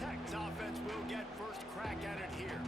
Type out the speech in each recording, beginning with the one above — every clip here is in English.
Tech's offense will get first crack at it here.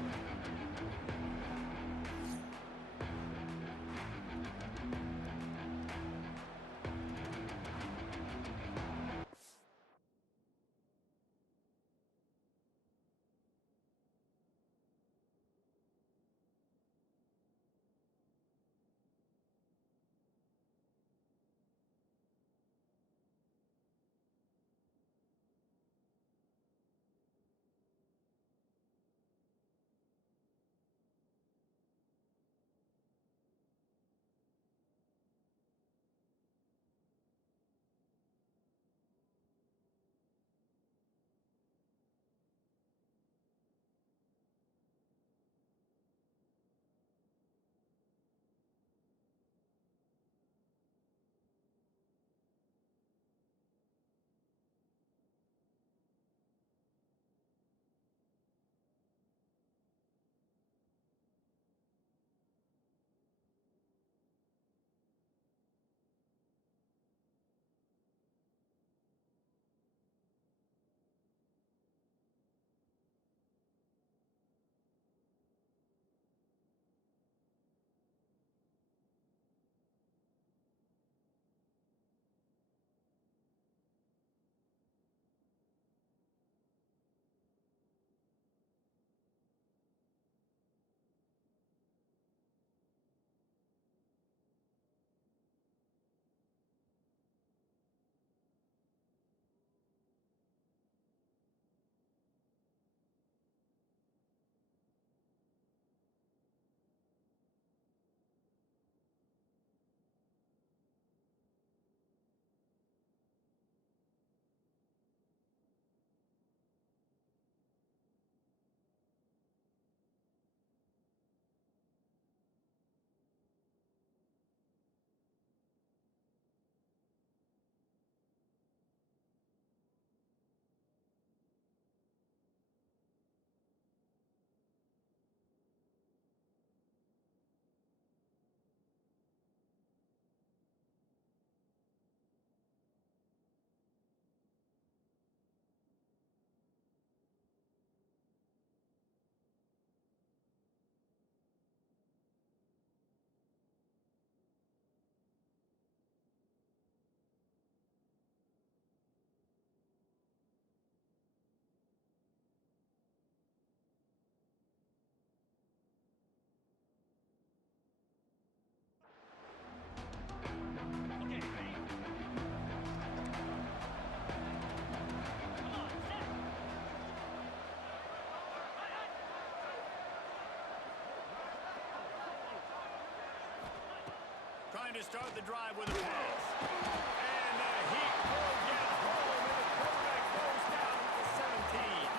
Trying to start the drive with a pass. And the Heat will get home, and the quarterback goes down at the 17.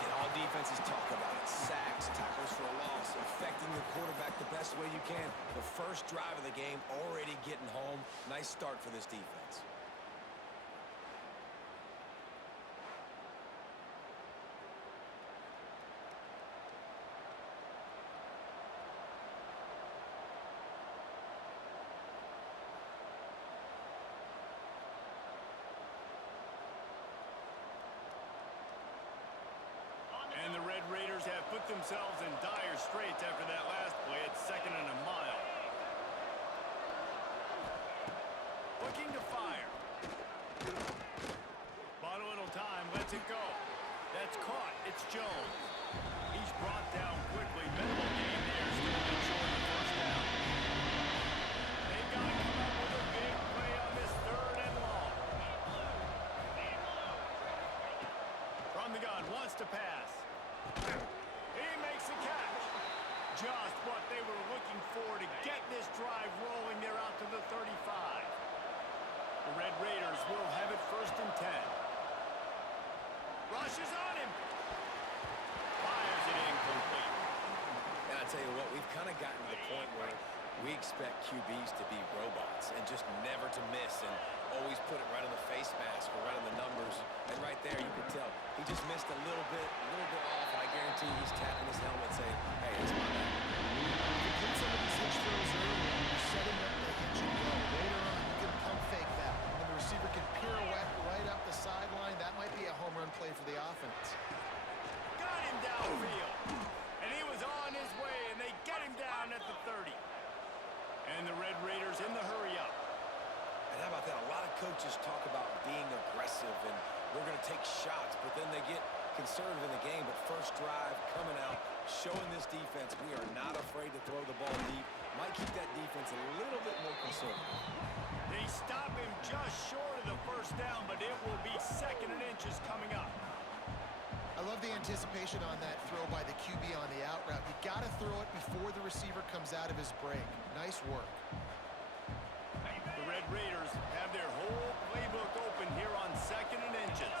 And all defenses talk about it. Sacks, tackles for a loss, affecting the quarterback the best way you can. The first drive of the game, already getting home. Nice start for this defense. And the Red Raiders have put themselves in dire straits after that last play at 2nd and a mile. Looking to fire. Bought a little time, lets it go. That's caught. It's Jones. He's brought down quickly. Minimal gain there, still been short of the first down. They've got to come up with a big play on this 3rd and long. From the gun, wants to pass. He makes the catch. Just what they were looking for to get this drive rolling. They're out to the 35. The Red Raiders will have it 1st and 10. Rushes on him. Fires it incomplete. And I tell you what, we've kind of gotten to the point where we expect QBs to be robots and just never to miss and always put it right on the face mask or right on the numbers. And right there, you can tell he just missed a little bit off, and I guarantee he's tapping his helmet saying, hey, it's my bad. You put some of these hitch throws early, you set him up to hitch and go. Later on, you can pump fake that, and the receiver can pirouette right up the sideline. That might be a home run play for the offense. coaches talk about being aggressive and we're going to take shots, but then they get conservative in the game. But first drive coming out, showing this defense we are not afraid to throw the ball deep. Might keep that defense a little bit more conservative. They stop him just short of the first down, but it will be 2nd and inches coming up. I love the anticipation on that throw by the QB on the out route. You got to throw it before the receiver comes out of his break. Nice work. The Red Raiders have their whole playbook open here on 2nd and inches.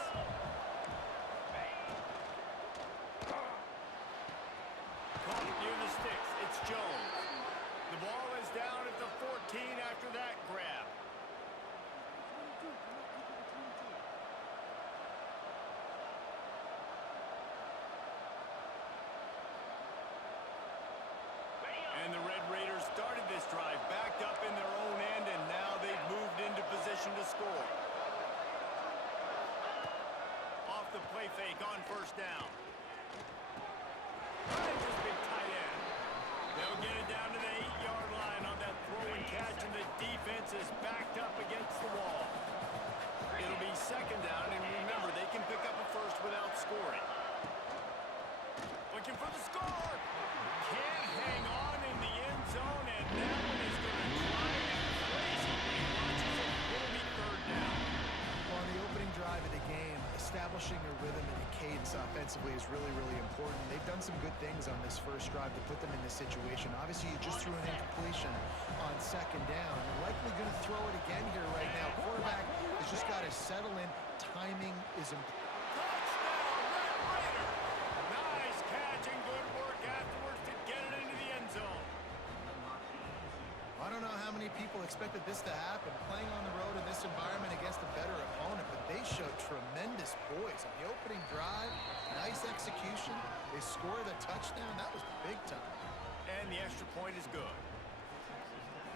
Caught near the sticks. It's Jones. The ball is down at the 14 after that grab. And the Red Raiders started this drive backed up in their own end, and now they've moved into position to score. Off the play fake on first down. This big tight end. They'll get it down to the 8-yard line on that throw and catch, and the defense is backed up against the wall. It'll be 2nd down, and remember, they can pick up a first without scoring. Looking for the score. Can't hang on in the end zone, and that one is going to drive him crazy when he watches it. It'll be 3rd down. Well, on the opening drive of the game, establishing a rhythm and a cadence offensively is really, really important. They've done some good things on this first drive to put them in this situation. Obviously, you just threw an incompletion on 2nd down. You're likely going to throw it again here right now. Quarterback has just got to settle in. Timing is important. Touchdown, Red Raiders! Nice catch and good work afterwards to get it into the end zone. I don't know how many people expected this to happen, playing on the road in this environment against a better opponent, but they showed tremendous poise on the opening drive. Nice execution. They scored a touchdown. That was big time. And the extra point is good.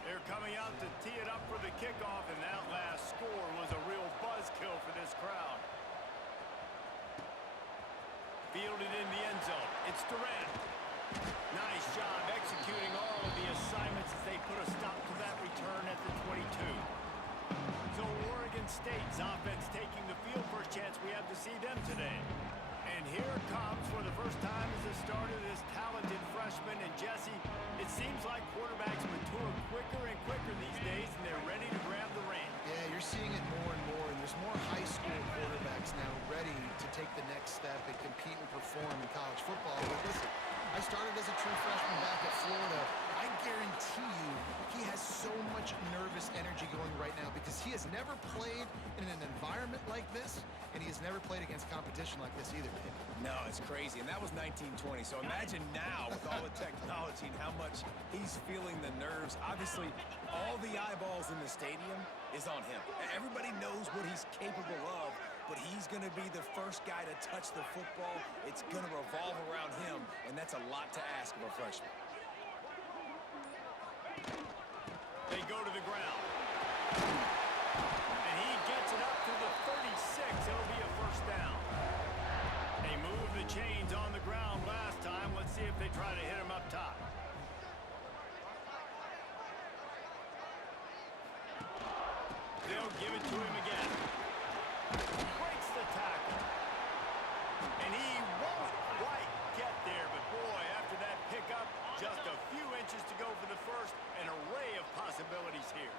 They're coming out to tee it up for the kickoff, and that last score was a real buzzkill for this crowd. Fielded in the end zone. It's Durant. Nice job executing all of the assignments as they put a stop to that return at the 22. So Oregon State's offense taking the field. First chance we have to see them today. And here comes for the first time as the starter this talented freshman. And Jesse, it seems like quarterbacks mature quicker and quicker these days, and they're ready to grab the reins. Yeah, you're seeing it more and more, and there's more high school quarterbacks now ready to take the next step and compete and perform in college football. But listen, I started as a true freshman back at Florida. I guarantee you he has so much nervous energy going right now because he has never played in an environment like this, and he has never played against competition like this either. No, it's crazy, and that was 1920. So imagine now with all the technology and how much he's feeling the nerves. Obviously, all the eyeballs in the stadium is on him. Everybody knows what he's capable of, but he's going to be the first guy to touch the football. It's going to revolve around him, and that's a lot to ask of a freshman. They go to the ground. And he gets it up to the 36. It'll be a first down. They moved the chains on the ground last time. Let's see if they try to hit him up top. They'll give it to him again. Breaks the tackle. And he won't quite get there, but boy, after that pickup, just a few inches to go for the first. An array of possibilities here.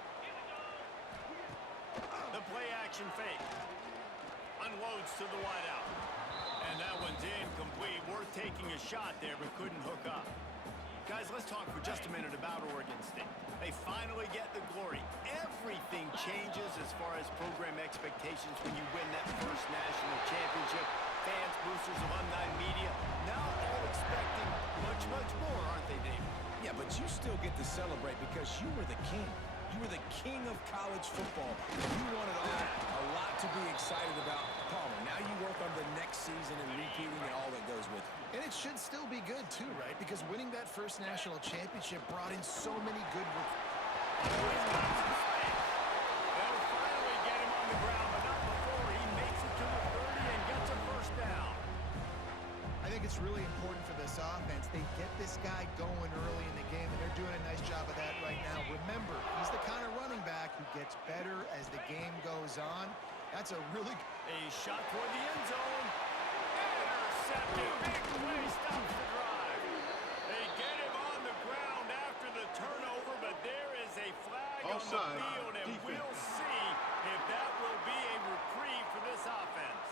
The play action fake. Unloads to the wideout. And that one's incomplete. Worth taking a shot there, but couldn't hook up. Guys, let's talk for just a minute about Oregon State. They finally get the glory. Everything changes as far as program expectations when you win that first national championship. Fans, boosters, alumni, media, now all expecting much, much more, aren't they, David? Yeah, but you still get to celebrate because you were the king. You were the king of college football. You wanted a lot to be excited about. Palmer, now you work on the next season and repeating and all that goes with it. And it should still be good, too, right? Because winning that first national championship brought in so many good... They'll finally get him on the ground, but not before he makes it to the 30 and gets a first down. I think think it's really important for this offense. They get this guy going early in the game, and they're doing a nice job of that right now. Remember, he's the kind of running back who gets better as the game goes on. That's a really... A shot toward the end zone. Intercepted. Big play stops the drive. They get him on the ground after the turnover, but there is a flag Offside. on the field, and Defense. we'll see if that will be a reprieve for this offense.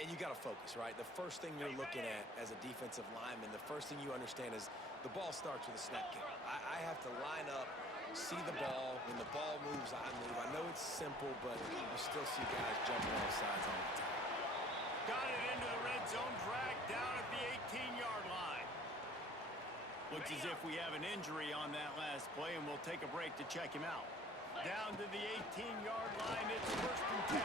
And you got to focus, right? The first thing you're looking at as a defensive lineman, the first thing you understand is the ball starts with a snap kick. I have to line up, see the ball. When the ball moves, I move. I know it's simple, but you still see guys jumping off sides all the time. Got it into the red zone, dragged down at the 18-yard line. Looks as if we have an injury on that last play, and we'll take a break to check him out. Down to the 18-yard line, it's 1st and 10.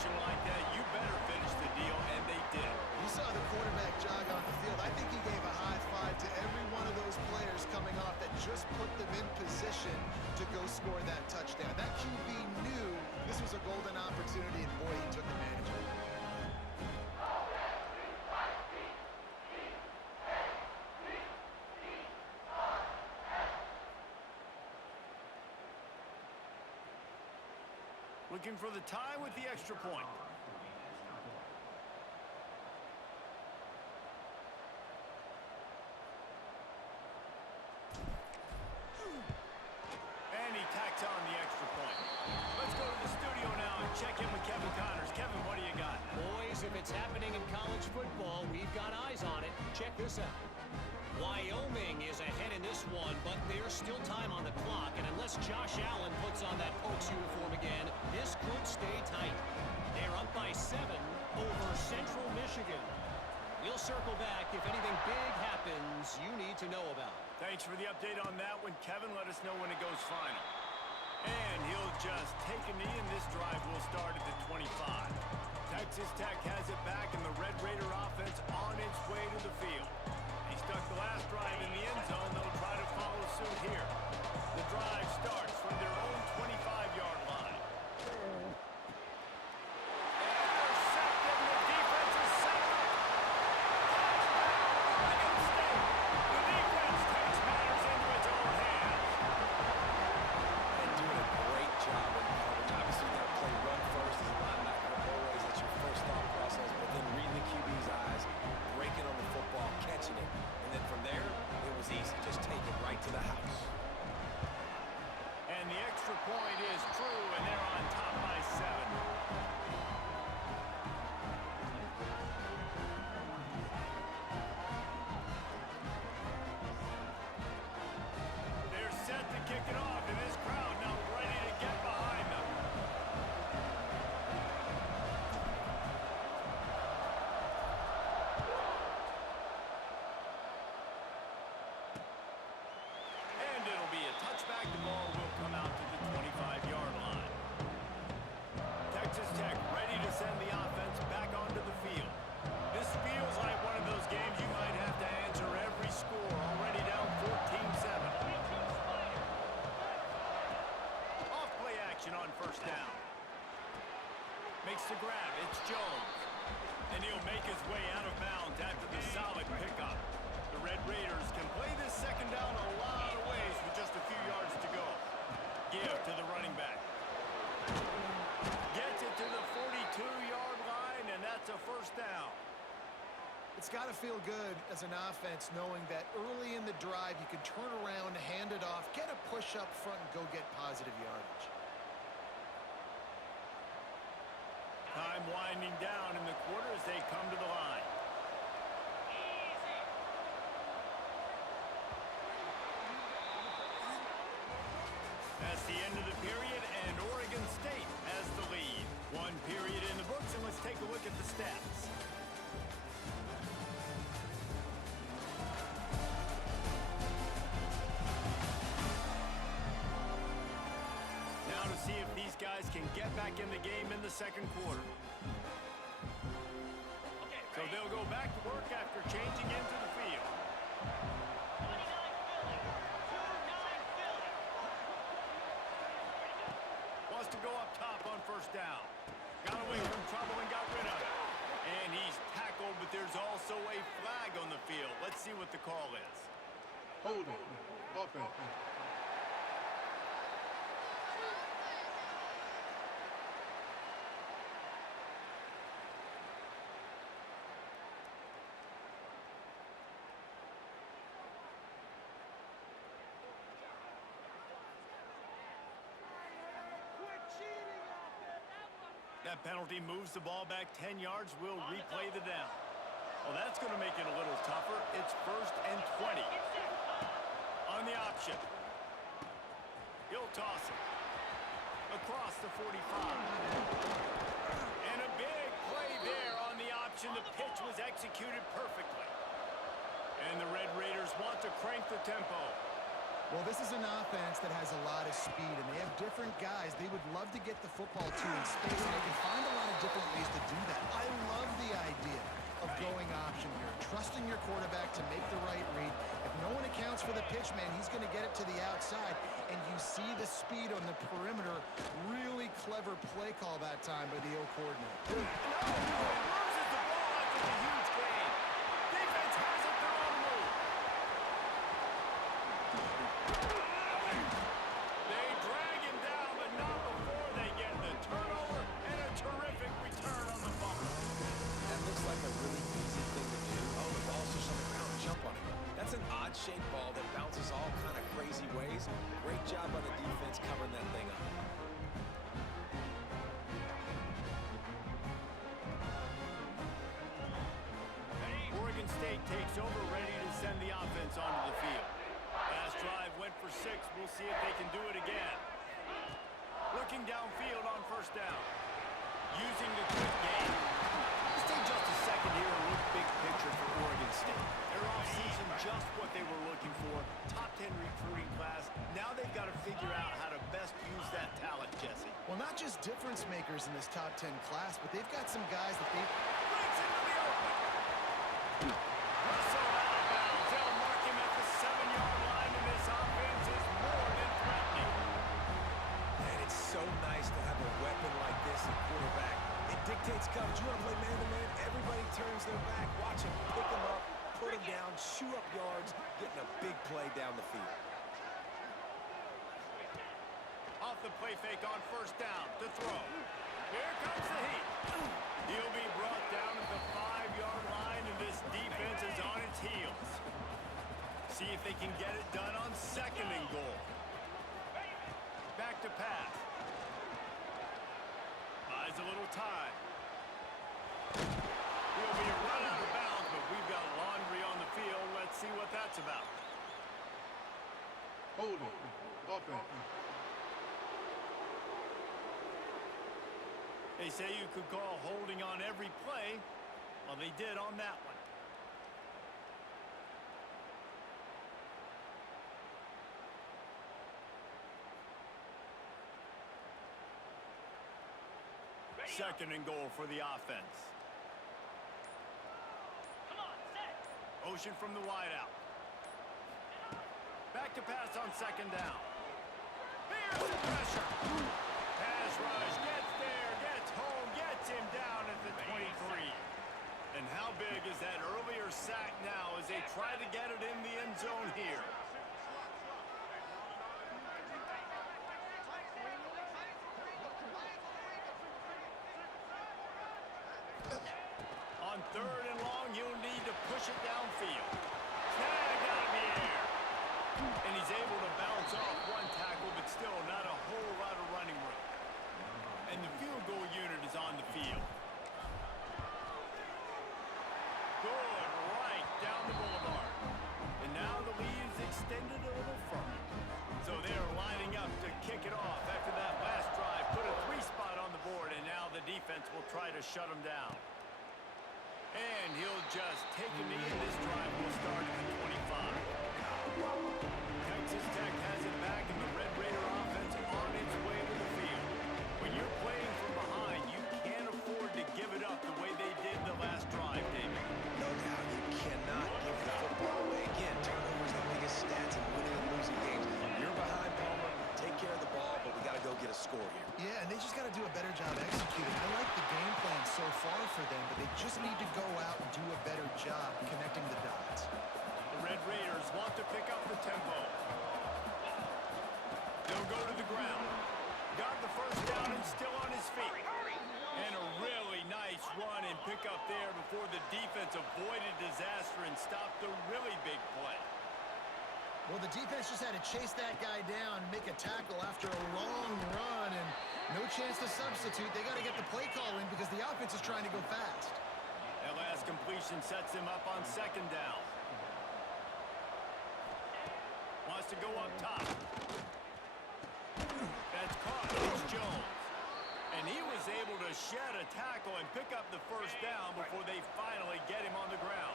Like that, you better finish the deal, and they did. You saw the quarterback jog on the field. I think he gave a high five to every one of those players coming off that just put them in position to go score that touchdown. That QB knew this was a golden opportunity, and boy, he took advantage of it. Looking for the tie with the extra point. And he tacks on the extra point. Let's go to the studio now and check in with Kevin Connors. Kevin, what do you got? Boys, if it's happening in college football, we've got eyes on it. Check this out. Wyoming is ahead in this one, but there's still time on the clock, and unless Josh Allen puts on that Pokes uniform again, this could stay tight. They're up by 7 over Central Michigan. We'll circle back if anything big happens you need to know about. Thanks for the update on that one, Kevin. Let us know when it goes final. And he'll just take a knee, and this drive will start at the 25. Texas Tech has it back, and the Red Raider offense on its way to the field. He stuck the last drive in the end zone. They'll try to follow suit here. The drive starts from their own 25-yard line. Intercepted, and the defense is set. Oregon State. The defense takes matters into its own hands. And doing a great job in coverage. Obviously, you got to play run first as a linebacker. Always, that's your first thought process. But then reading the QB's eyes, breaking on the football, catching it. And then from there, it was easy. Just take it right to the house. And the extra point is true, and they're on top by 7. They're set to kick it off, and this crowd now ready to get behind them. And it'll be a touchback. The ball will come out to the 25-yard line. Texas Tech ready to send the offense back onto the field. This feels like one of those games you might have to answer every score. Already down 14-7. Off play action on 1st down. Makes the grab. It's Jones. And he'll make his way out of bounds after the solid pickup. The Red Raiders can play this 2nd down a lot of ways with just a few yards to go. Give to the running back. Gets it to the 42-yard line, and that's a 1st down. It's got to feel good as an offense knowing that early in the drive you can turn around, hand it off, get a push up front, and go get positive yardage. Time winding down in the quarter as they come to the line. That's the end of the period, and Oregon State has the lead. 1 period in the books, and let's take a look at the stats. Now to see if these guys can get back in the game in the 2nd quarter. So they'll go back to work after changing into the field. 29 Philly. Wants to go up top on first down. Got away from trouble and got rid of it. And he's tackled, but there's also a flag on the field. Let's see what the call is. Holding. Offense. That penalty moves the ball back 10 yards. We'll replay the down. Well, that's going to make it a little tougher. It's 1st and 20. On the option. He'll toss it. Across the 45. And a big play there on the option. The pitch was executed perfectly. And the Red Raiders want to crank the tempo. Well, this is an offense that has a lot of speed, and they have different guys they would love to get the football to in space, and they can find a lot of different ways to do that. I love the idea of going option here, trusting your quarterback to make the right read. If no one accounts for the pitch, man, he's going to get it to the outside, and you see the speed on the perimeter. Really clever play call that time by the O coordinator. Loses the ball after the huge gain. Defense has it their own move. They drag him down, but not before they get the turnover and a terrific return on the fumble. That looks like a really easy thing to do. Oh, the ball's just on the ground. Jump on it. That's an odd-shaped ball that bounces all kind of crazy ways. Great job by the defense covering that thing up. Oregon State takes over, ready to send the offense onto the field. Last drive went for 6. We'll see if they can do it again. Looking downfield on first down. Using the quick game. Let's take just a second here and look big picture for Oregon State. Their offseason just what they were looking for. Top 10 recruiting class. Now they've got to figure out how to best use that talent, Jesse. Well, not just difference makers in this top 10 class, but they've got some guys that they... Breaks into the open. Russell out of bounds. They'll mark him at the 7-yard line, and this offense is more than threatening. Man, it's so nice to have a weapon like this at quarterback. It dictates coverage. You want to play man-to-man, everybody turns their back. Watch him pick him up, put him down, shoot up yards, getting a big play down the field. Off the play fake on first down to throw. Here comes the heat. He'll be brought down at the 5-yard line, and this defense is on its heels. See if they can get it done on 2nd and goal. Back to pass. Buys a little time. He'll be run out of bounds, but we've got laundry on the field. Let's see what that's about. Holding. Offense. They say you could call holding on every play. Well, they did on that one. Second and goal for the offense. Come on, set. Motion from the wideout. Back to pass on 2nd down. Here's the pressure. Pass rush gets there, gets home, gets him down at the 23. And how big is that earlier sack now as they try to get it in the end zone here? On 3rd and long, you'll need to push it downfield. Tag out of the air. And he's able to bounce off one tackle, but still not a whole lot of running room. And the field goal unit is on the field. Good, right down the boulevard. And now the lead is extended a little further. So they're lining up to kick it off after that last drive. Put a 3-spot on the board, and now the defense will try to shut them down. And he'll just take a knee, and this drive will start at the 25. Texas Tech has it back, and the Red Raider offense on its way to the field. When you're playing from behind, you can't afford to give it up the way they did the last drive, David. score here. Yeah, and they just got to do a better job executing. I like the game plan so far for them, but they just need to go out and do a better job connecting the dots. The Red Raiders want to pick up the tempo. They'll go to the ground. Got the first down and still on his feet. And a really nice run and pick up there before the defense avoided disaster and stopped the really big play. Well, the defense just had to chase that guy down, make a tackle after a long run, and no chance to substitute. They got to get the play call in because the offense is trying to go fast. That last completion sets him up on second down. Wants to go up top. That's caught. It's Jones. And he was able to shed a tackle and pick up the first down before they finally get him on the ground.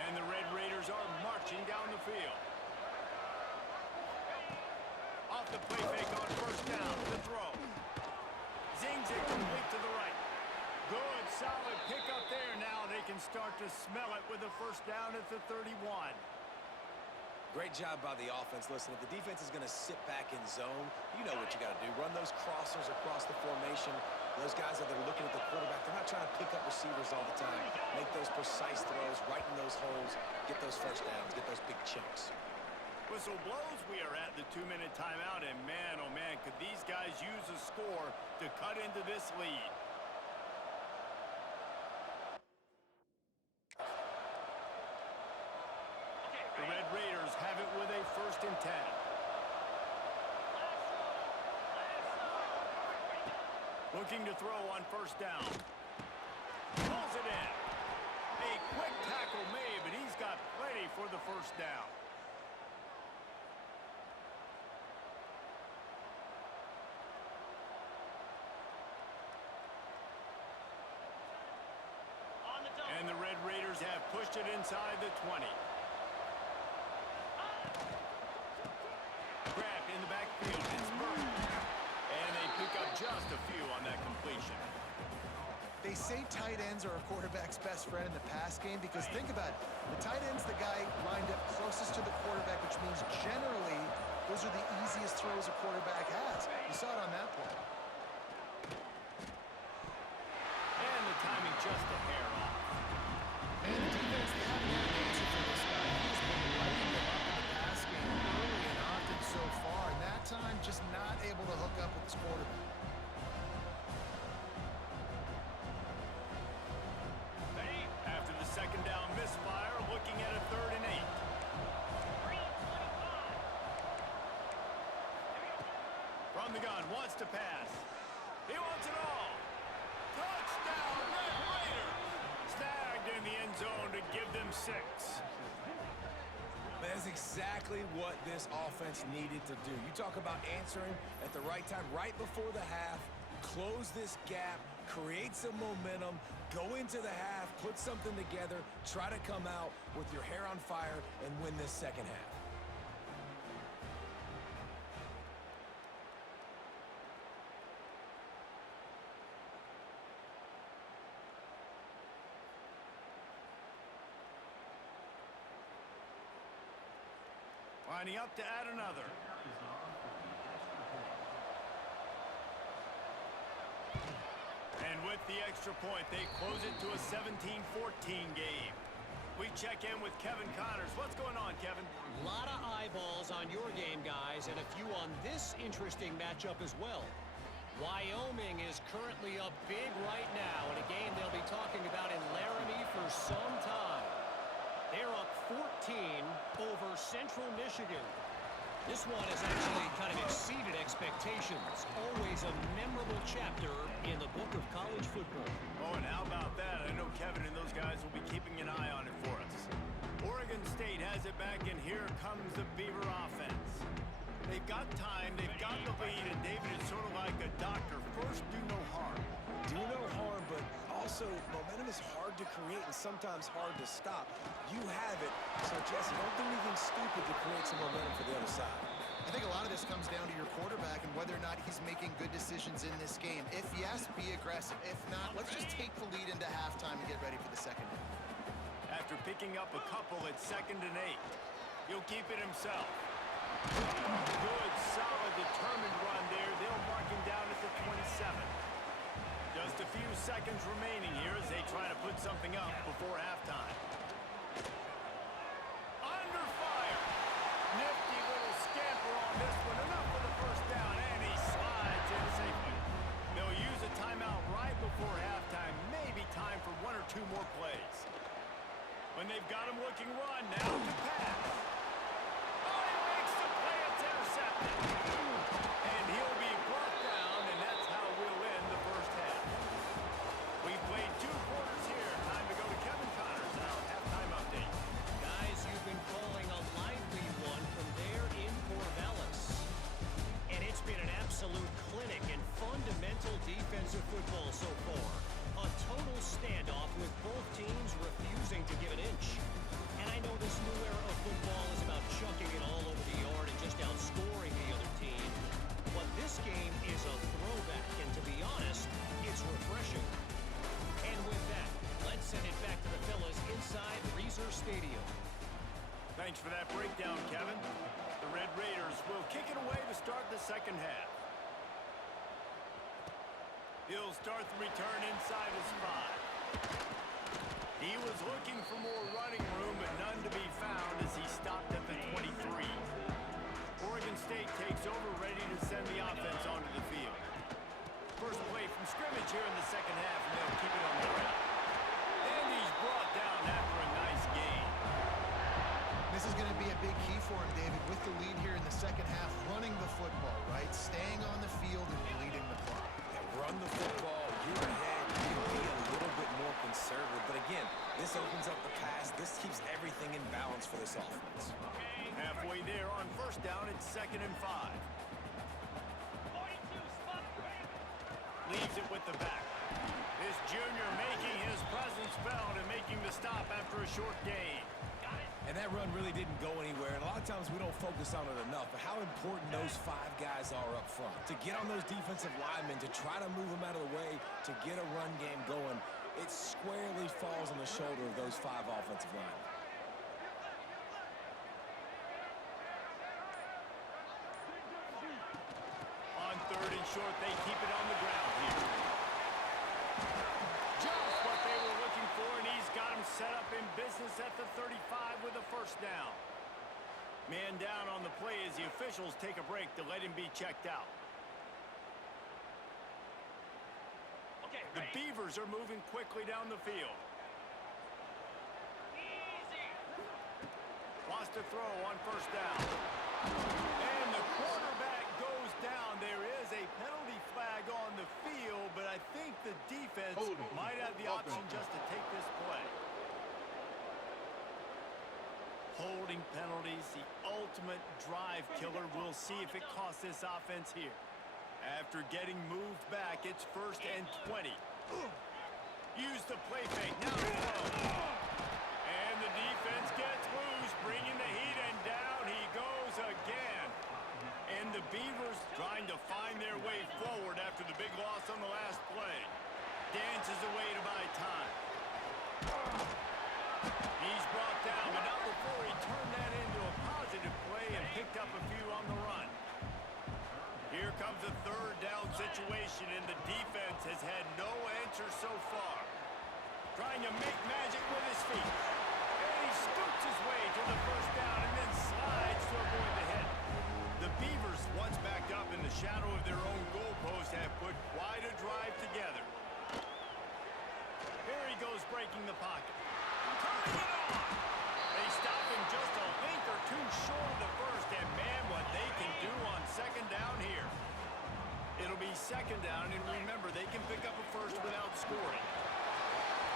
And the Red Raiders are marching down the field. Off the play fake on first down. The throw. Zings it complete to the right. Good, solid pickup there. Now they can start to smell it with a first down at the 31. Great job by the offense. Listen, if the defense is going to sit back in zone, you know what you got to do. Run those crossers across the formation. Those guys that are looking at the quarterback, they're not trying to pick up receivers all the time. Make those precise throws, right in those holes, get those first downs, get those big chunks. Whistle blows. We are at the 2-minute timeout, and man, oh man, could these guys use a score to cut into this lead. The Red Raiders have it with a 1st and 10. Looking to throw on first down. Pulls it in. A quick tackle made, but he's got plenty for the first down. And the Red Raiders have pushed it inside the 20. Grabbed in the backfield. It's Burton. And they pick up just a few on that completion. They say tight ends are a quarterback's best friend in the pass game because think about it. The tight end's the guy lined up closest to the quarterback, which means generally those are the easiest throws a quarterback has. You saw it on that play. And the timing just a hair off. And the defense, they haven't had an answer for this guy. He's been lighting them up in the pass game early and often so far, and that time just not able to hook up with his quarterback. After the second down misfire, looking at a 3rd and 8. From the gun, wants to pass. He wants it all. Touchdown, Red Raiders! Snagged in the end zone to give them 6. That's exactly what this offense needed to do. You talk about answering at the right time, right before the half, close this gap, create some momentum, go into the half, put something together, try to come out with your hair on fire and win this second half. Lining up to add another. And with the extra point, they close it to a 17-14 game. We check in with Kevin Connors. What's going on, Kevin? A lot of eyeballs on your game, guys, and a few on this interesting matchup as well. Wyoming is currently up big right now in a game they'll be talking about in Laramie for some time. They're up 14 over Central Michigan. This one has actually kind of exceeded expectations. Always a memorable chapter in the book of college football. Oh, and how about that? I know Kevin and those guys will be keeping an eye on it for us. Oregon State has it back, and here comes the Beaver offense. They've got time, they've got the lead, and David is sort of like a doctor. First, do no harm. Do no harm, but also momentum is hard to create and sometimes hard to stop. You have it, so Jesse, don't do anything stupid to create some momentum for the other side. I think a lot of this comes down to your quarterback and whether or not he's making good decisions in this game. If yes, be aggressive. If not, let's just take the lead into halftime and get ready for the second half. After picking up a couple at 2nd and 8, he'll keep it himself. Good, solid, determined run there. They'll seconds remaining here as they try to put something up before halftime. Under fire. Nifty little scamper on this one. Enough for the first down, and he slides in safely. They'll use a timeout right before halftime. Maybe time for one or two more plays. When they've got him looking run, now to pass. Oh, he makes the play. It's intercepted. And he'll be brought down, and that's how we'll end the first half. We've played 2 quarters here. Time to go to Kevin Connors and our halftime update. Guys, you've been calling a lively one from there in Corvallis. And it's been an absolute clinic in fundamental defensive football so far. A total standoff with both teams refusing to give an inch. And I know this new era of football is about chucking it all over the yard and just outscoring the other team. But this game is a throwback, and to be honest, it's refreshing. And with that, let's send it back to the fellas inside Reser Stadium. Thanks for that breakdown, Kevin. The Red Raiders will kick it away to start the second half. He'll start the return inside his 5. He was looking for more running room, but none to be found as he stopped at the 23. Oregon State takes over, ready to send the offense onto the field. First play from scrimmage here in the second half, and they'll keep it on the ground. And he's brought down after a nice gain. This is going to be a big key for him, David, with the lead here in the second half, running the football, right? Staying on the field and leading the clock. Run the football, you're ahead, you can be a little bit more conservative. But again, this opens up the pass. This keeps everything in balance for this offense. Halfway there on first down, it's 2nd and 5. Leaves it with the back. This junior making his presence felt and making the stop after a short gain. And that run really didn't go anywhere. And a lot of times we don't focus on it enough. But how important those 5 guys are up front. To get on those defensive linemen, to try to move them out of the way, to get a run game going, it squarely falls on the shoulder of those 5 offensive linemen. On 3rd and short, they keep it on the ground here. Just what they were looking for, and he's got him set up in business at the 35 with a first down. Man down on the play as the officials take a break to let him be checked out. The Beavers are moving quickly down the field. Lost a throw on first down. And the quarterback goes down. There is a penalty flag on the field, but I think the defense might have the option just to take this play. Holding penalties, the ultimate drive killer. We'll see if it costs this offense here. After getting moved back, it's 1st and 20. Use the play fake. Now throw. And the defense gets loose, bringing the heat, and down he goes again. And the Beavers trying to find their way forward after the big loss on the last play. Dances away to buy time. He's brought down, but not before he turned that into a positive play and picked up a few on the run. Here comes a 3rd down situation, and the defense has had no answer so far. Trying to make magic with his feet. And he scoots his way to the first down and then slides to avoid the hit. The Beavers, once backed up in the shadow of their own goalpost, have put quite a drive together. Here he goes breaking the pocket. Turning it on! They stop him just a length or 2 short of the first, and man, what they can do on 2nd down here. It'll be 2nd down, and remember, they can pick up a first without scoring.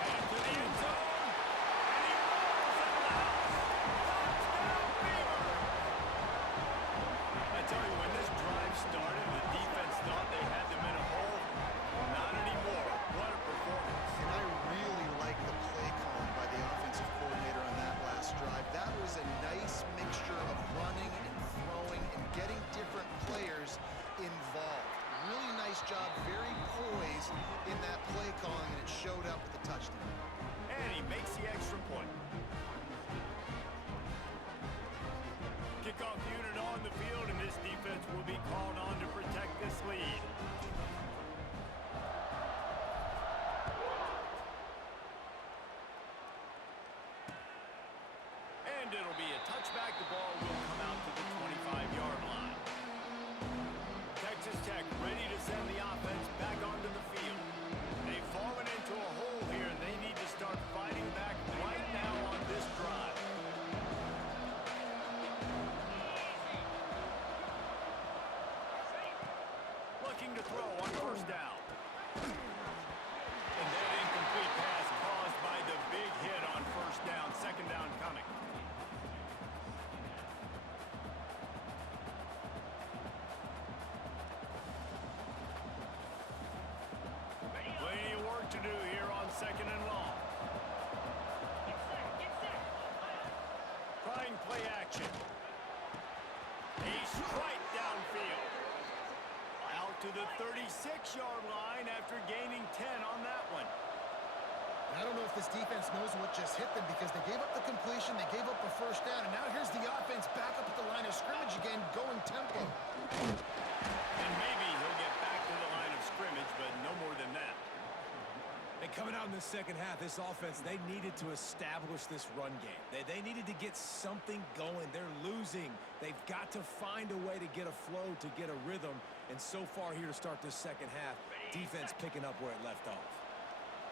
And to the end zone, and he rolls out of the house. Touchdown, Beaver! I tell you, when this drive started, the defense thought they had them in a hole. Not anymore. What a performance. And I really like the play calling by the offensive coordinator on that last drive. That was a nice mixture of running and throwing and getting different players involved. Really nice job, very poised in that play calling, and it showed up with the touchdown. And he makes the extra point. Kickoff unit on the field, and this defense will be called on to protect this lead. Texas Tech ready to send the offense back onto the field. They've fallen into a hole here, and they need to start fighting back right now on this drive. Looking to throw on first down. And that incomplete pass caused by the big hit on first down. Second down coming. Plenty of work to do here on second and long. Trying play action. A strike downfield. Out to the 36-yard line after gaining 10 on that one. I don't know if this defense knows what just hit them because they gave up the completion, they gave up a first down, and now here's the offense back up at the line of scrimmage again, going tempo. And maybe he'll get back to the line of scrimmage, but no more than that. And coming out in the second half, this offense, they needed to establish this run game. They needed to get something going. They're losing. They've got to find a way to get a flow, to get a rhythm. And so far here to start this second half, defense picking up where it left off.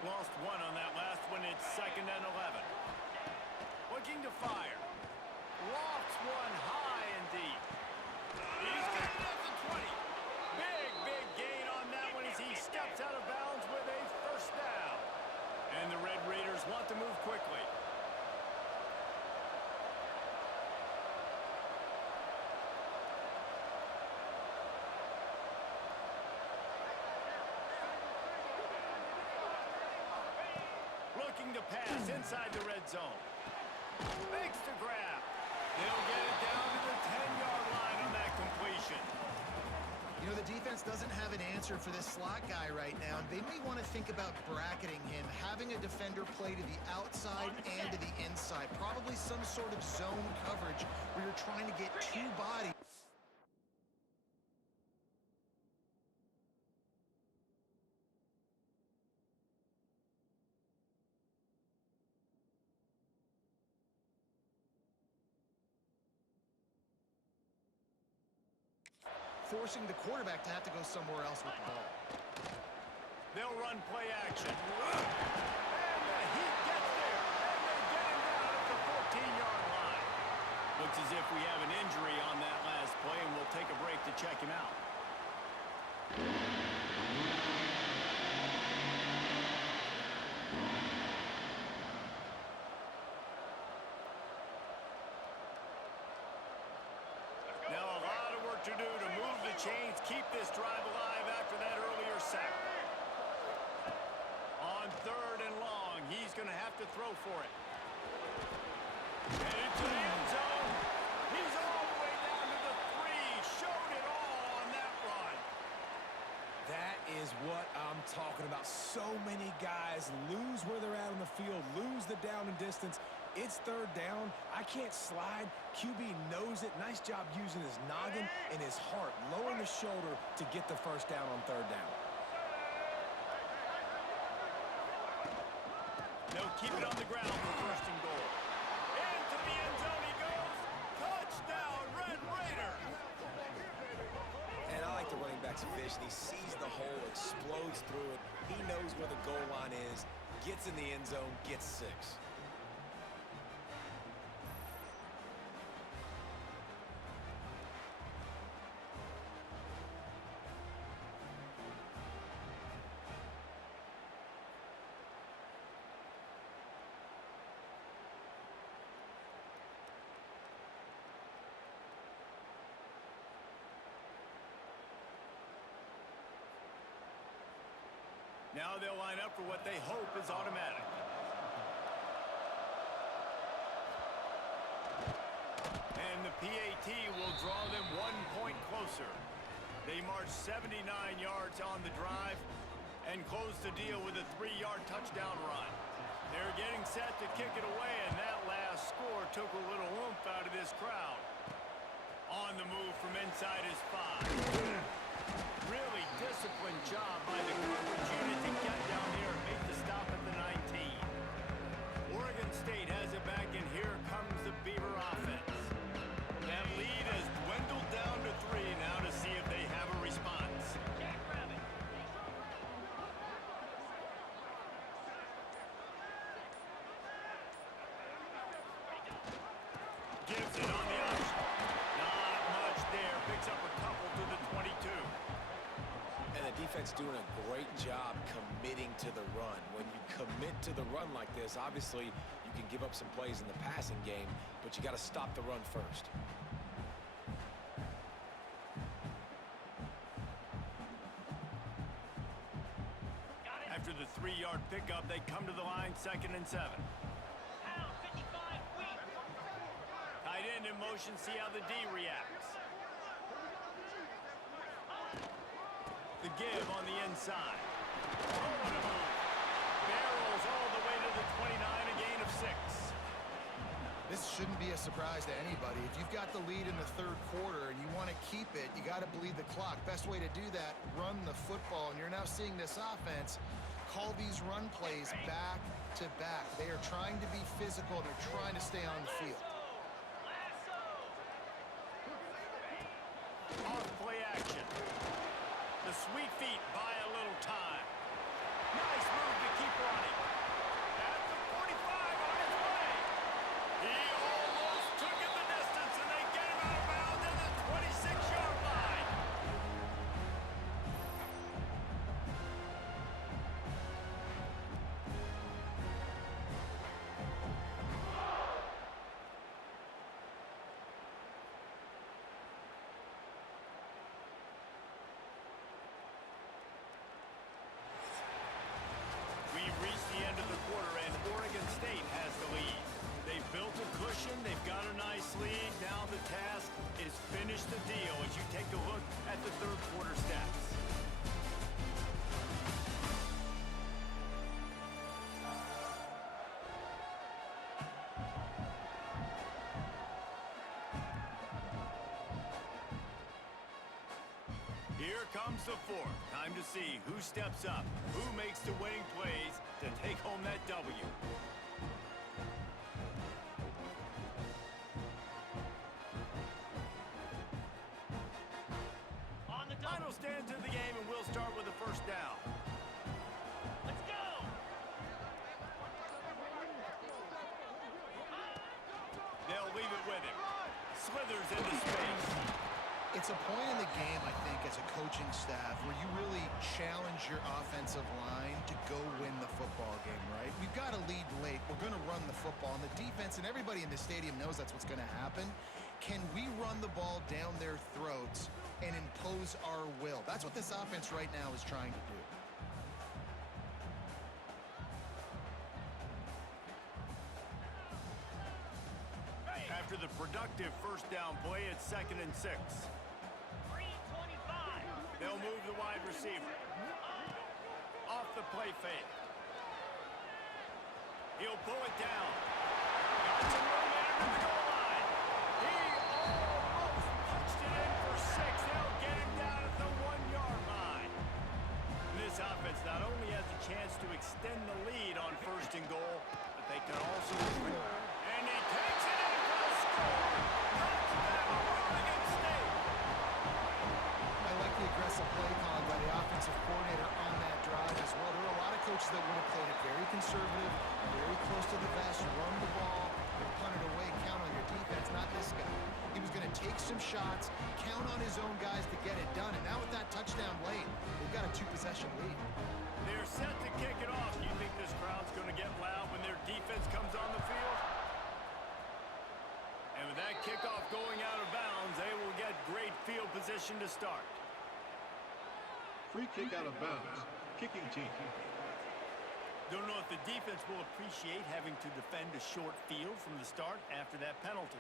Lost one on that last one. It's second and 11. Looking to fire. Lofts one high and deep. He's got it at the 20. Big gain on that one as he steps out of bounds with a first down. And the Red Raiders want to move quickly. Looking to pass inside the red zone. Makes the grab. They'll get it down to the 10-yard line on that completion. You know, the defense doesn't have an answer for this slot guy right now, and they may want to think about bracketing him, having a defender play to the outside and to the inside. Probably some sort of zone coverage where you're trying to get two bodies. Forcing the quarterback to have to go somewhere else with the ball. They'll run play action. And the Heat gets there. And they get him down at the 14-yard line. Looks as if we have an injury on that last play, and we'll take a break to check him out. Now a lot of work to do to move the chains, keep this drive alive after that earlier sack. On third and long, he's going to have to throw for it. Headed to the end zone. He's all the way down to the 3. Showed it all on that run. That is what I'm talking about. So many guys lose where they're at on the field, lose the down and distance. It's third down. I can't slide. QB knows it. Nice job using his noggin and his heart, lowering the shoulder to get the first down on third down. They'll keep it on the ground for first and goal. Into the end zone he goes. Touchdown, Red Raiders. And I like the running back's vision. He sees the hole, explodes through it. He knows where the goal line is, gets in the end zone, gets 6. Now they'll line up for what they hope is automatic. And the PAT will draw them 1 point closer. They march 79 yards on the drive and close the deal with a 3-yard touchdown run. They're getting set to kick it away, and that last score took a little oomph out of this crowd. On the move from inside his 5. Really disciplined job by the coverage unit to get down here and make the stop at the 19. Oregon State has it back, and here comes the Beaver offense. That lead has dwindled down to 3 now to see if they have a response. throws it on the option. Not much there. Picks up a couple to the 22. And the defense doing a great job committing to the run. When you commit to the run like this, obviously you can give up some plays in the passing game, but you got to stop the run first. After the 3-yard pickup, they come to the line, 2nd and 7. Tight end in motion, see how the D reacts. The give on the inside. Oh, what a move. Barrels all the way to the 29, a gain of 6. This shouldn't be a surprise to anybody. If you've got the lead in the 3rd quarter and you want to keep it, you got to bleed the clock. Best way to do that, run the football. And you're now seeing this offense call these run plays back to back. They are trying to be physical. They're trying to stay on the field. Off play action. The sweet feet buy a little time. Nice move to keep running. At the 45 on his way. He almost took it the distance, and they get him out of bounds at the 26-yard line. We've reached the end of the quarter, and Oregon State has the lead. They've built a cushion. They've got a nice lead. Now the task is finish the deal as you take a look at the 3rd quarter stats. Here comes the 4th. Time to see who steps up, who makes the winning plays to take home that W. On the final stands of the game, and we'll start with the 1st down. Let's go! They'll leave it with him. Slithers into space. It's a point in the game, I think, as a coaching staff where you really challenge your offensive line to go win the football game, right? We've got to lead late. We're going to run the football. And the defense and everybody in the stadium knows that's what's going to happen. Can we run the ball down their throats and impose our will? That's what this offense right now is trying to do. After the productive 1st down play, it's 2nd and 6. They'll move the wide receiver. Off the play fake. He'll pull it down. Got some room after the goal line. He almost punched it in for 6. They'll get him down at the 1-yard line. This offense not only has a chance to extend the lead on 1st and goal, but they can also win. And he takes it in for the score. Touchdown, Oregon State. I like the aggressive play calling by the offensive coordinator on that drive as well. There were a lot of coaches that would have played it very conservative, very close to the vest, run the ball, and punt it away, count on your defense, not this guy. He was going to take some shots, count on his own guys to get it done, and now with that touchdown late, they've got a 2-possession lead. They're set to kick it off. You think this crowd's going to get loud when their defense comes on the field? And with that kickoff going out of bounds, they will get great field position to start. Free kick out of bounds. Kicking team. Don't know if the defense will appreciate having to defend a short field from the start after that penalty.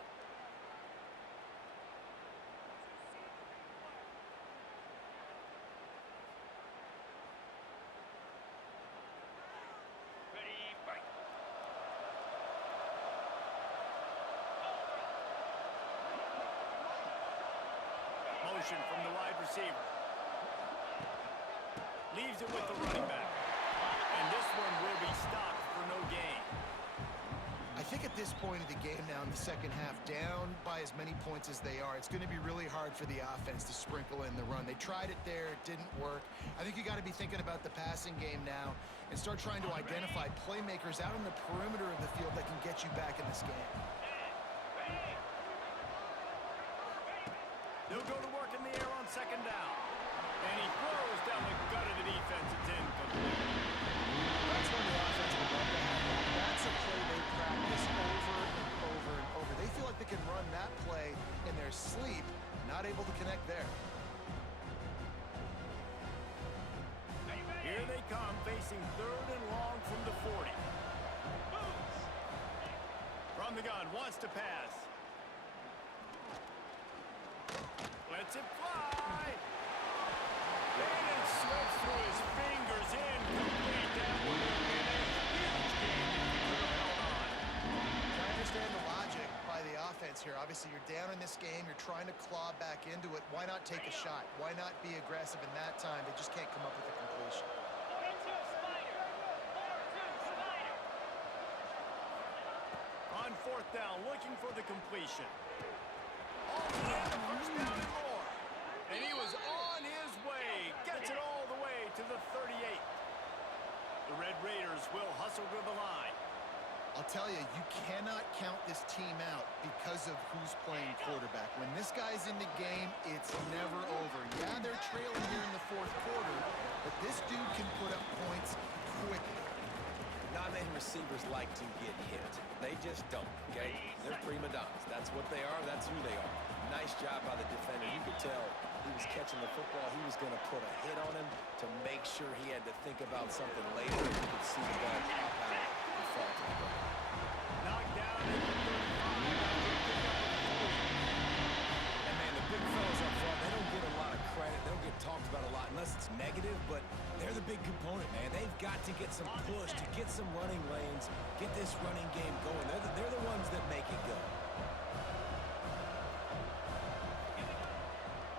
Motion from the wide receiver. Leaves it with the running back. And this one will be stopped for no gain. I think at this point of the game now in the second half, down by as many points as they are, it's going to be really hard for the offense to sprinkle in the run. They tried it there. It didn't work. I think you got to be thinking about the passing game now and start trying to identify playmakers out on the perimeter of the field that can get you back in this game. They'll go to work in the air on second down. And he throws down the gut of the defense. It's incomplete. That's when the offense would love to have that. That's a play they practice over and over and over. They feel like they can run that play in their sleep, not able to connect there. Here they come, facing third and long from the 40. From the gun, wants to pass. Lets it fly. And it slips through his fingers. Incomplete. That would have been a huge game if he could have held on. I understand the logic by the offense here. Obviously, you're down in this game. You're trying to claw back into it. Why not take a shot? Why not be aggressive in that time? They just can't come up with a completion. On fourth down, looking for the completion. All the way to first down and more. And he was on his way. Gets it all the way to the 38. The Red Raiders will hustle to the line. I'll tell you, you cannot count this team out because of who's playing quarterback. When this guy's in the game, it's never over. Yeah, they're trailing here in the fourth quarter, but this dude can put up points quickly. Not many receivers like to get hit. They just don't, okay? They're prima donnas. That's what they are. That's who they are. Nice job by the defender. You could tell he was catching the football. He was going to put a hit on him to make sure he had to think about something later. You could see the ball pop out and fall to the ground. Knocked down at the 35. And, man, the big fellas up front, they don't get a lot of credit. They don't get talked about a lot unless it's negative, but they're the big component, man. They've got to get some push, to get some running lanes, get this running game going. They're the ones that make it go.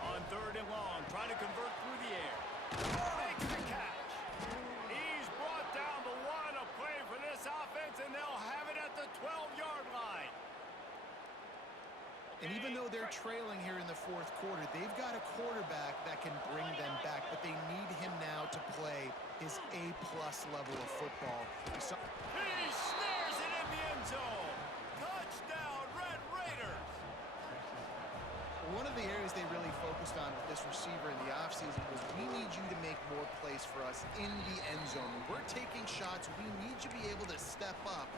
On third and long, trying to convert through the air. Makes the catch. He's brought down the one. A play for this offense, and they'll have it at the 12-yard line. And even though they're trailing here in the fourth quarter, they've got a quarterback that can bring them back, but they need him now to play his A-plus level of football. He snares it in the end zone. Touchdown, Red Raiders. One of the areas they really focused on with this receiver in the offseason was we need you to make more plays for us in the end zone. When we're taking shots, we need you to be able to step up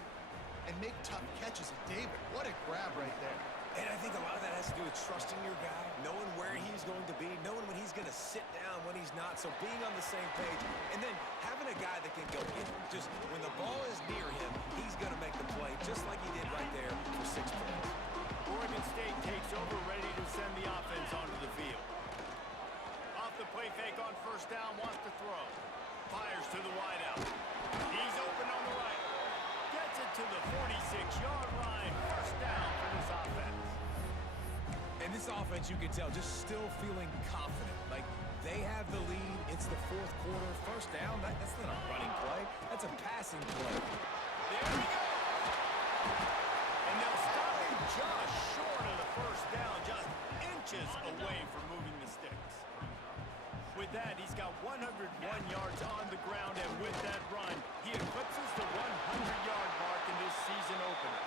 and make tough catches. And David, what a grab right there. And I think a lot of that has to do with trusting your guy, knowing where he's going to be, knowing when he's going to sit down, when he's not. So being on the same page, and then having a guy that can go in. Just when the ball is near him, he's going to make the play, just like he did right there for 6 points. Oregon State takes over, ready to send the offense onto the field. Off the play fake on first down, wants to throw. Fires to the wideout. He's open on the right. Gets it to the 46-yard line. First down for this offense. And this offense, you can tell, just still feeling confident. Like, they have the lead. It's the fourth quarter. First down, that's not a running play. That's a passing play. There we go. And they'll stop him just short of the first down, just inches away from moving the sticks. With that, he's got 101 yards on the ground, and with that run, he eclipses the 100-yard mark in this season opener.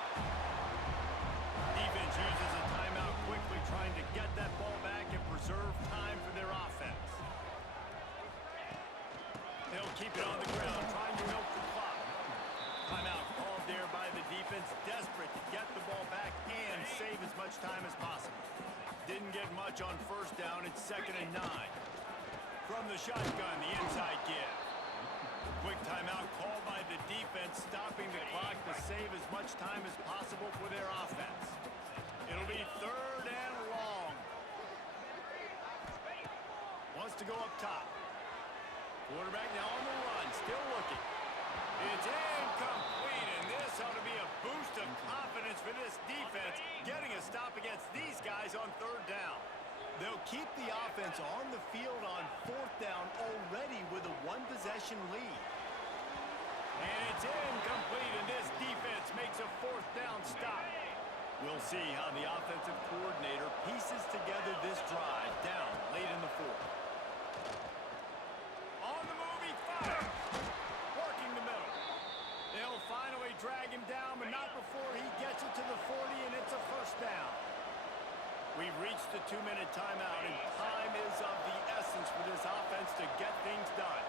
Defense uses a timeout quickly, trying to get that ball back and preserve time for their offense. They'll keep it on the ground, trying to milk the clock. Timeout called there by the defense, desperate to get the ball back and save as much time as possible. Didn't get much on first down. It's 2nd and 9. From the shotgun, the inside give. Quick timeout called by the defense, stopping the clock to save as much time as possible for their offense. It'll be 3rd and long. Wants to go up top. Quarterback now on the run, still looking. It's incomplete, and this ought to be a boost of confidence for this defense, getting a stop against these guys on 3rd down. They'll keep the offense on the field on 4th down already with a 1-possession lead. And it's incomplete, and this defense makes a 4th down stop. We'll see how the offensive coordinator pieces together this drive down late in the 4th. On the move, he fires. Working the middle. They'll finally drag him down, but not before he gets it to the 40, and it's a first down. We've reached the 2-minute timeout, and time is of the essence for this offense to get things done.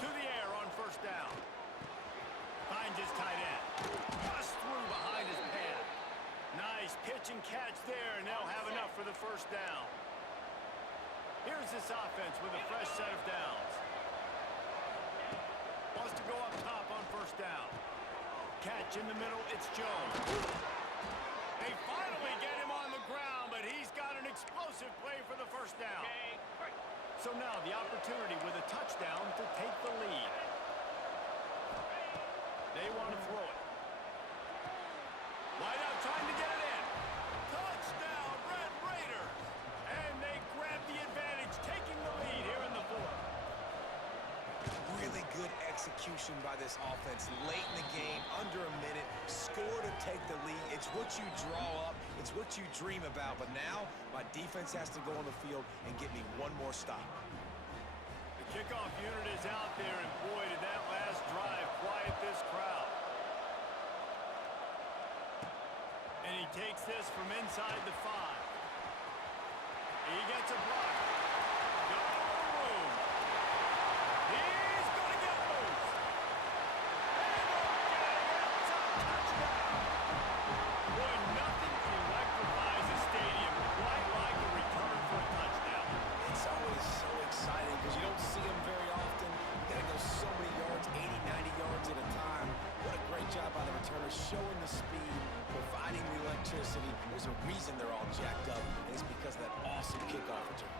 To the air on first down. Finds his tight end. Just through behind his pad. Nice pitch and catch there, and they'll have enough for the first down. Here's this offense with a fresh set of downs. Wants to go up top on first down. Catch in the middle, it's Jones. They finally get him on the ground, but he's got an explosive play for the first down. So now the opportunity with a touchdown to take the lead. They want to throw it. Wide out trying to get it in. Touchdown, Red Raiders. And they grab the advantage, taking the lead here in the fourth. Really good execution by this offense late in the game, under a minute, score to take the lead. It's what you draw up, it's what you dream about, but now my defense has to go on the field and get me one more stop. The kickoff unit is out there, and boy, did that last drive quiet this crowd. And he takes this from inside the 5. He gets a block. Got a little room. He's going to get loose. And they'll get it. It's a touchdown. Boy, nothing electrifies a stadium quite like a return for a touchdown. It's always so exciting because you don't see them very often. You got to go so many yards, 80, 90 yards at a time. What a great job by the returner, showing the speed, providing the electricity. There's a reason they're all jacked up, and it's because of that awesome kickoff return.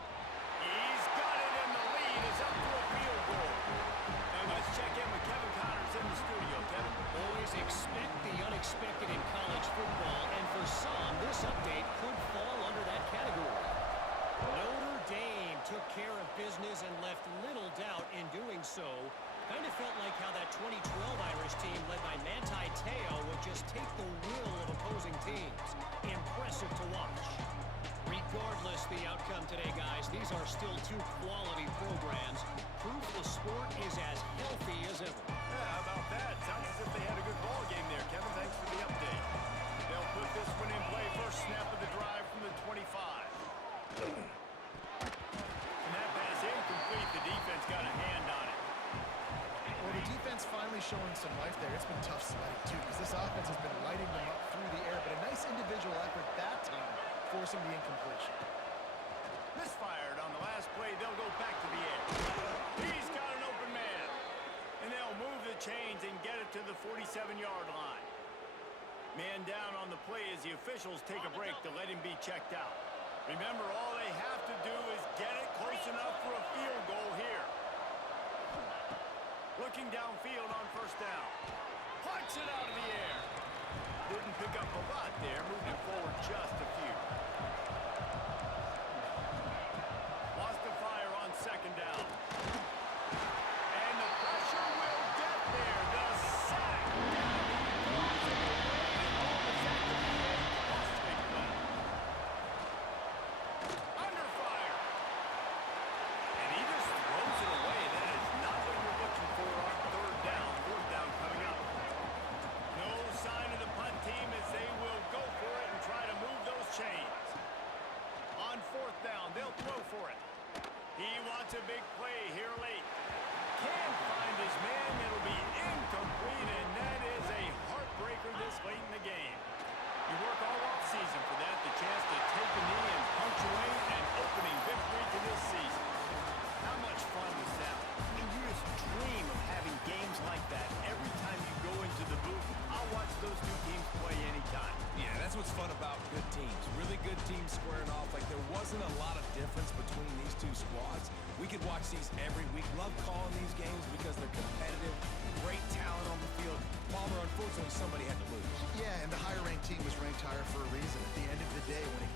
He's got it, and the lead is up to a field goal. And let's check in with Kevin Connors in the studio. Kevin. Always expect the unexpected in college football, and for some, this update could fall under that category. Notre Dame took care of business and left little doubt in doing so. Kind of felt like how that 2012 Irish team led by Manti Te'o would just take the will of opposing teams. Impressive to watch. Regardless the outcome today, guys, these are still two quality programs. Proof the sport is as healthy as ever. Yeah, how about that? Sounds as if they had a good ball game there, Kevin. Thanks for the update. They'll put this one in play. First snap of the drive from the 25. And that pass incomplete. The defense got a hand on it. Well, the defense finally showing some life there. It's been tough sledding, too, because this offense has been lighting them up through the air. But a nice individual effort that time, forcing the incompletion. Misfired on the last play. They'll go back to the air. He's got an open man. And they'll move the chains and get it to the 47-yard line. Man down on the play as the officials take a break to let him be checked out. Remember, all they have to do is get it close enough for a field goal here. Looking downfield on first down. Punch it out of the air. Didn't pick up a lot there, moving it forward just a few. Wants to fire on second down. And the pressure will get there. The sack. Under fire. And he just throws it away. That is not what you're looking for on third down. Fourth down coming up. No sign of the punt team as they will go for it and try to move those chains. On fourth down, they'll throw for it. He wants a big play here late. Can't find his man. It'll be incomplete, and that is a heartbreaker this late in the game. You work all offseason for that, the chance to take a knee and punctuate an opening victory to this season. How much fun was that? I mean, you just dream of having games like that every time you go into the booth. I'll watch those two teams play anytime. Yeah, that's what's fun about good teams. Really good teams squaring off. Like, there wasn't a lot of difference between these two squads. We could watch these every week. Love calling these games because they're competitive. Great talent on the field. Palmer, unfortunately, somebody had to lose. Yeah, and the higher-ranked team was ranked higher for a reason. At the end of the day, when it